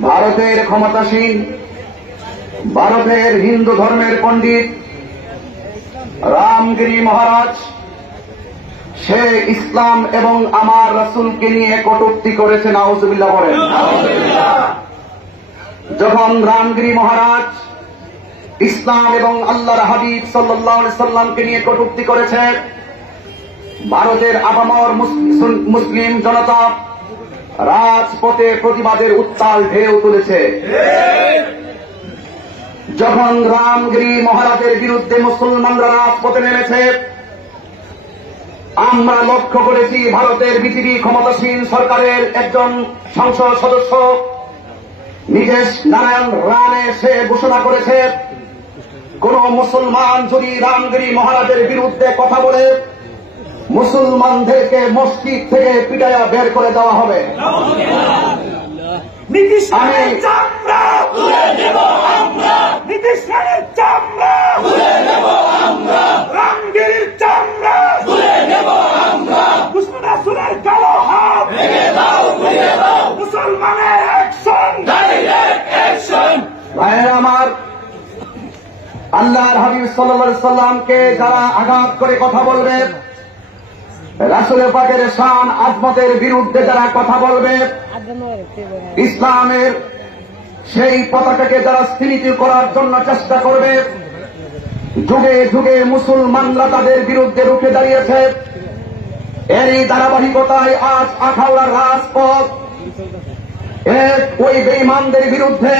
ভারতের ক্ষমতাসীন, ভারতের হিন্দু ধর্মের পণ্ডিত রামগিরি মহারাজ সে ইসলাম এবং আমার রাসূলকে নিয়ে কটূক্তি করেছে। নাউজুবিল্লাহ বলেন। যখন রামগিরি মহারাজ ইসলাম এবং আল্লাহর হাবিব সাল্লাল্লাহু আলাইহি সাল্লামকে নিয়ে কটূক্তি করেছে, ভারতের আপামর মুসলিম জনতা রাজপথে প্রতিবাদের উত্তাল ঢেউ তুলেছে। যখন রামগিরি মহারাজের বিরুদ্ধে মুসলমানরা রাজপথে নেমেছে, আমরা লক্ষ্য করেছি ভারতের বিজেপি ক্ষমতাসীন সরকারের একজন সংসদ সদস্য নিজেশ নারায়ণ রানে সে ঘোষণা করেছে, কোন মুসলমান যদি রামগিরি মহারাজের বিরুদ্ধে কথা বলে মুসলমানদেরকে মসজিদ থেকে পিটাইয়া বের করে দেওয়া হবে। রামগিরির চামড়া দুশ্মনের কালো হাত মুসলমানের অ্যাকশন। ভাইয়েরা আমার, আল্লাহর হাবিব সাল্লাল্লাহু আলাইহি সাল্লামকে যারা আঘাত করে কথা বলবে, রাসূল পাকের শান আজমতের বিরুদ্ধে যারা কথা বলবে, ইসলামের সেই পতাকাকে যারা স্থিরিত করার জন্য চেষ্টা করবে, যুগে যুগে মুসলমানরা তাদের বিরুদ্ধে রুখে দাঁড়িয়েছে। এরই ধারাবাহিকতায় আজ আখাউড়ার রাজপথ ওই বেঈমানদের বিরুদ্ধে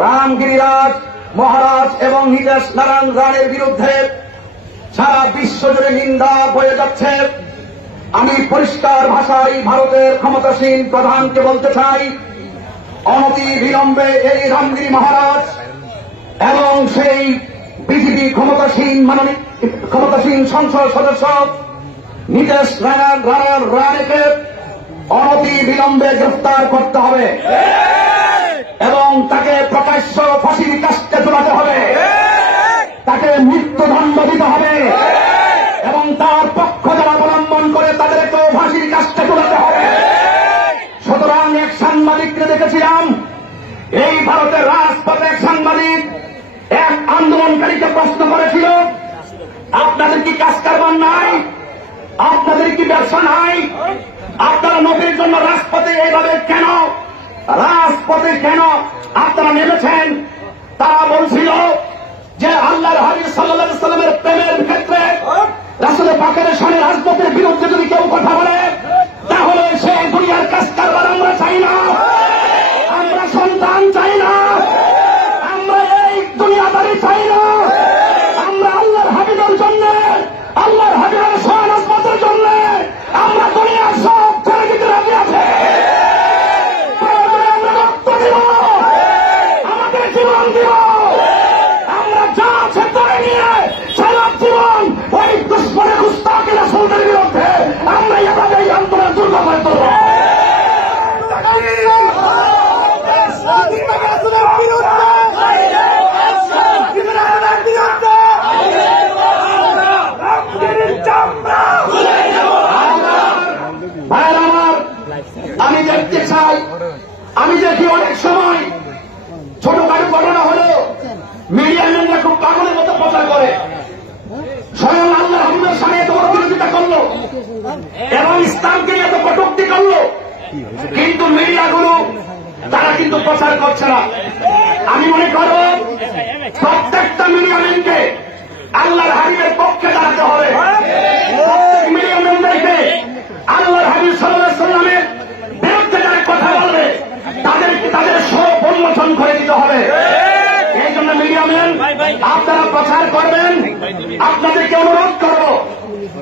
রামগিরিরাজ মহারাজ এবং নিজেশ নারায়ণ রানের বিরুদ্ধে সারা বিশ্ব জুড়ে নিন্দা বয়ে যাচ্ছে। আমি পরিষ্কার ভাষায় ভারতের ক্ষমতাসীন প্রধানকে বলতে চাই, অনতি বিলম্বে এই রামগিরি মহারাজ এবং সেই বিজেপি ক্ষমতাসীন সংসদ সদস্য নিজেশ নারায়ণ রায়কে অনতি বিলম্বে গ্রেফতার করতে হবে এবং তাকে প্রকাশ্য ফাঁসির কাস্টে ঝোলাতে হবে, তাকে মৃত্যুদণ্ড দিতে হবে এবং তার পক্ষ যারা অবলম্বন করে তাদেরকেও ফাঁসির কাস্টে ঝোলাতে হবে। সুতরাং এক সাংবাদিককে দেখেছিলাম, এই ভারতের রাজপথে এক সাংবাদিক এক আন্দোলনকারীকে প্রশ্ন করেছিল, আপনাদের কি কাজ কারবার নাই? আপনাদের কি ব্যবসা নাই? আপনারা নবীর জন্য রাজপথে এইভাবে কেন আপনারা নেমেছেন? তারা বলছিল যে আল্লাহর হাবিব সাল্লাল্লাহু আলাইহি সাল্লামের প্রেমের ক্ষেত্রে রাসূল পাকের শানে রাজপথের বিরুদ্ধে যদি কেউ কথা বলে, তাহলে সে দুনিয়ার কাজ কারবার আমরা চাই না, আমরা সন্তান চাই না, আমরা এই দুনিয়াদারি চাই না। আমরা আল্লাহর হাবিবের জন্য, আল্লাহর হাবিবের শান আজমতের জন্য আমরা দুনিয়ার সব ছেড়ে দিতে রাজি আছে। আমরা রক্ত দিব, আমাদের জীবন দিব, আমরা যা আছে ধরে নিয়ে সারা জীবন ওই দুশ্মনে গুস্তাখি রাসূলের বিরুদ্ধে আমরা এভাবে এই আন্দোলন দুর্গ করে তুলব। আমি দেখতে চাই, আমি দেখি অনেক সময় ছোটখাটো ঘটনা হলো মিডিয়া ম্যানরা খুব পাগলের মতো প্রচার করে, স্বয়ং আল্লাহ হাবিবের সামনে এত বড় বিরোধিতা করলো এবং ইসলামকে এত কটূক্তি করলো, কিন্তু মিডিয়াগুলো তারা কিন্তু প্রচার করছে না। আমি মনে করব প্রত্যেকটা মিডিয়া ম্যানকে আল্লাহর হাবিবের পক্ষে দাঁড়াতে হবে, প্রত্যেক মিডিয়া ম্যানদেরকে আল্লাহর হাবিব সাল্লাল্লাহু আলাইহি সাল্লামের বিরুদ্ধে যারা কথা বলবে তাদেরকে তাদের সব উন্মোচন করে দিতে হবে। এই জন্য মিডিয়া ম্যান আপনারা প্রচার করবেন, আপনাদেরকে অনুরোধ করব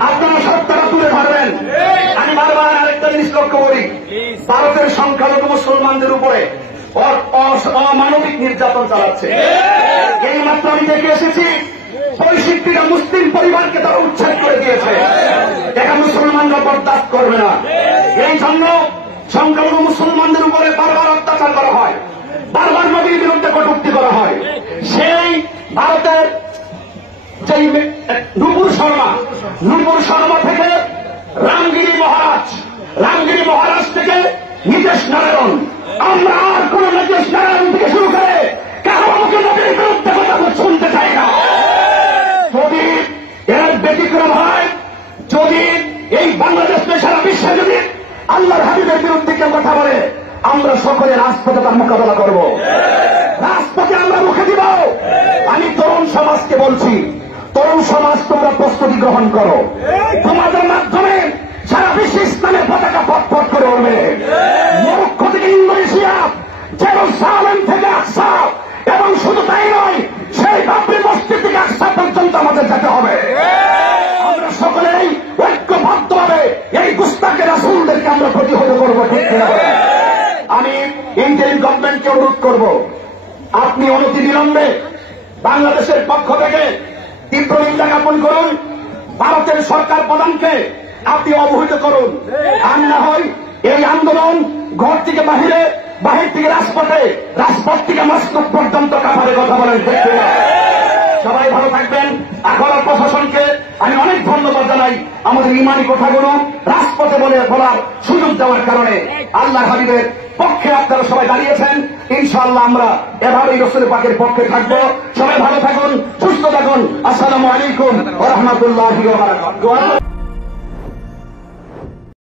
আপনারা সত্যটা তুলে ধরবেন। আমি বারবার আরেকটা জিনিস লক্ষ্য করি, ভারতের সংখ্যালঘু মুসলমানদের উপরে অমানবিক নির্যাতন চালাচ্ছে। এই মাত্র আমি দেখে এসেছি 65টা মুসলিম পরিবারকে তারা উচ্ছেদ করে দিয়েছে। এটা মুসলমানরা বরদাস্ত করবে না। এই জন্য সংখ্যালঘু মুসলমানদের উপরে বারবার অত্যাচার করা হয়, বারবার নবীর বিরুদ্ধে কটূক্তি করা হয়। সেই ভারতের যেই নুপুর শর্মা থেকে রামগিরি মহারাজ থেকে নিজেশ নারায়ণ, আমরা আমরা সকলে রাজপথে তার মোকাবেলা করব, রাজপথে আমরা মুখে দিব। আমি তরুণ সমাজকে বলছি, তরুণ সমাজ তোমরা প্রস্তুতি গ্রহণ করো, তোমাদের মাধ্যমে সারা বিশ্বে ইসলামের পতাকা পটপট করে উঠবে। মরক্কো থেকে ইন্দোনেশিয়া, জেরুজালেম থেকে আকসা, এবং শুধু তাই নয়, সেই বাবরি মসজিদ থেকে আকসা পর্যন্ত আমাদের যেতে হবে। আমরা সকলেই ঐক্যবদ্ধভাবে এই গুস্তাখে রাসূলদেরকে আমরা প্রতিহত করবো, ঠিক কিনা বলেন? আমি ইন্টারিম গভর্নমেন্টকে অনুরোধ করব, আপনি অনতি বিলম্বে বাংলাদেশের পক্ষ থেকে তীব্র নিন্দা জ্ঞাপন করুন, ভারতের সরকার প্রধানকে আপনি অবহিত করুন। আর না হয় এই আন্দোলন ঘর থেকে বাহিরে, বাহির থেকে রাজপথে, রাজপথ থেকে মসজিদ পর্যন্ত কাভারে কথা বলেন, ঠিক কিনা? সবাই ভালো থাকবেন। এখন প্রশাসনকে আমি অনেক ধন্যবাদ জানাই আমাদের ইমানি কথাগুলো রাজপথে বলার সুযোগ দেওয়ার কারণে। আল্লাহ হাবিবের পক্ষে আপনারা সবাই দাঁড়িয়েছেন, ইনশাআল্লাহ আমরা এভাবেই রাসূল পাকের পক্ষে থাকবো। সবাই ভালো থাকুন, সুস্থ থাকুন। আসসালামু আলাইকুম ওয়া রাহমাতুল্লাহি ওয়া বারাকাতুহু।